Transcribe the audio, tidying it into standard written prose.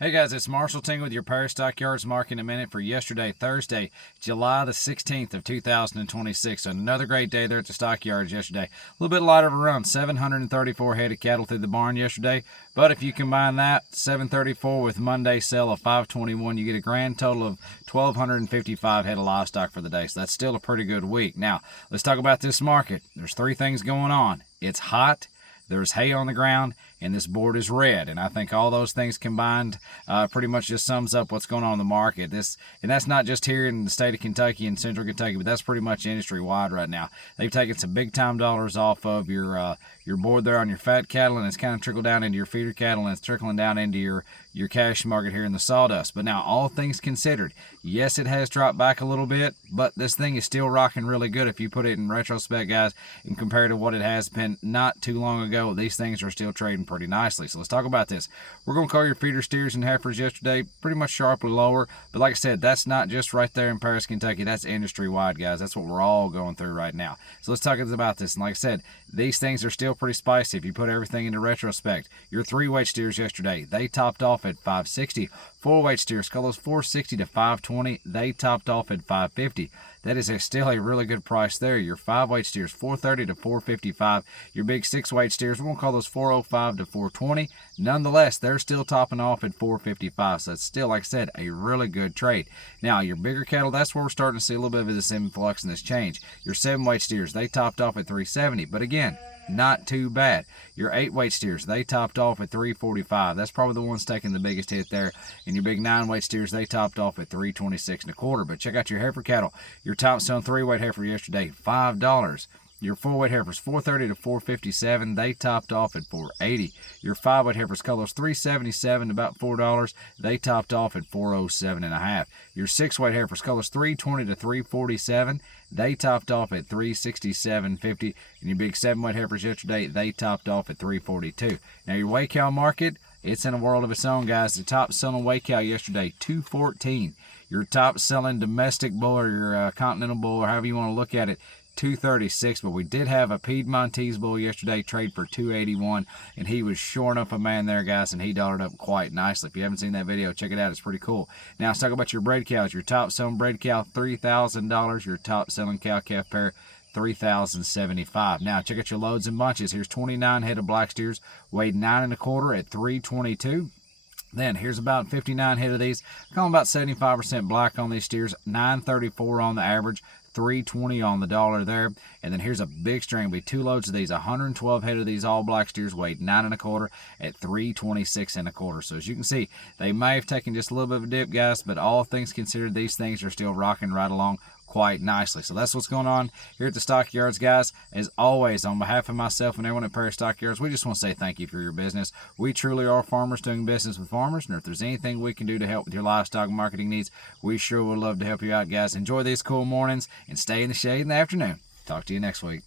Hey guys, it's Marshall Ting with your Paris Stockyards market in a minute for yesterday, Thursday, July the 16th of 2026. So another great day there at the Stockyards yesterday. A little bit lighter of a run, 734 head of cattle through the barn yesterday. But if you combine that 734 with Monday's sale of 521, you get a grand total of 1,255 head of livestock for the day. So that's still a pretty good week. Now, let's talk about this market. There's three things going on. It's hot. There's hay on the ground, and this board is red. And I think all those things combined pretty much just sums up what's going on in the market. And that's not just here in the state of Kentucky and central Kentucky, but that's pretty much industry-wide right now. They've taken some big-time dollars off of your board there on your fat cattle, and it's kind of trickled down into your feeder cattle, and it's trickling down into your cash market here in the sawdust. But now, all things considered, yes, it has dropped back a little bit, but this thing is still rocking really good if you put it in retrospect, guys, and compare to what it has been not too long ago. These things are still trading pretty nicely. So let's talk about this. We're going to call your feeder steers and heifers yesterday pretty much sharply lower, but like I said, that's not just right there in Paris, Kentucky. That's industry-wide, guys. That's what we're all going through right now. So let's talk about this. And like I said, these things are still pretty spicy if you put everything into retrospect. Your three-weight steers yesterday, they topped off at 560. Four-weight steers, call those 460 to 520. They topped off at 550. That is still a really good price there. Your five-weight steers, 430 to 455. Your big six-weight steers, we're going to call those 405 to 420. Nonetheless, they're still topping off at 455. So it's still, like I said, a really good trade. Now, your bigger cattle, that's where we're starting to see a little bit of this influx and this change. Your seven-weight steers, they topped off at 370. But again, not too bad. Your eight-weight steers, they topped off at 345. That's probably the ones taking the biggest hit there. And your big nine-weight steers, they topped off at 326 and a quarter. But check out your heifer cattle. Your top selling three-weight heifer yesterday, $5. Your four-weight heifers, 430 to 457. They topped off at 480. Your five-weight heifers, colors 377, about $4. They topped off at 407 and a half. Your six-weight heifers, colors 320 to 347. They topped off at 367.50. And your big seven-weight heifers yesterday, they topped off at 342. Now your weigh cow market, it's in a world of its own, guys. The top selling weigh cow yesterday, 214. Your top selling domestic bull or your continental bull, or however you want to look at it, 236. But we did have a Piedmontese bull yesterday trade for 281, and he was sure enough a man there, guys, and he dollared up quite nicely. If you haven't seen that video, check it out. It's pretty cool. Now let's talk about your bred cows. Your top selling bred cow, $3,000. Your top selling cow calf pair, $3,075. Now check out your loads and bunches. Here's 29 head of black steers, weighed 9 and a quarter at 322. Then here's about 59 head of these. Call them about 75% black on these steers, 934 on the average, 320 on the dollar there. And then here's a big string. Be two loads of these, 112 head of these all black steers, weighed 9 and a quarter at 326 and a quarter. So as you can see, they may have taken just a little bit of a dip, guys, but all things considered, these things are still rocking right along quite nicely. So that's what's going on here at the Stockyards, guys. As always, on behalf of myself and everyone at Paris Stockyards, we just want to say thank you for your business. We truly are farmers doing business with farmers, and if there's anything we can do to help with your livestock marketing needs, we sure would love to help you out, guys. Enjoy these cool mornings and stay in the shade in the afternoon. Talk to you next week.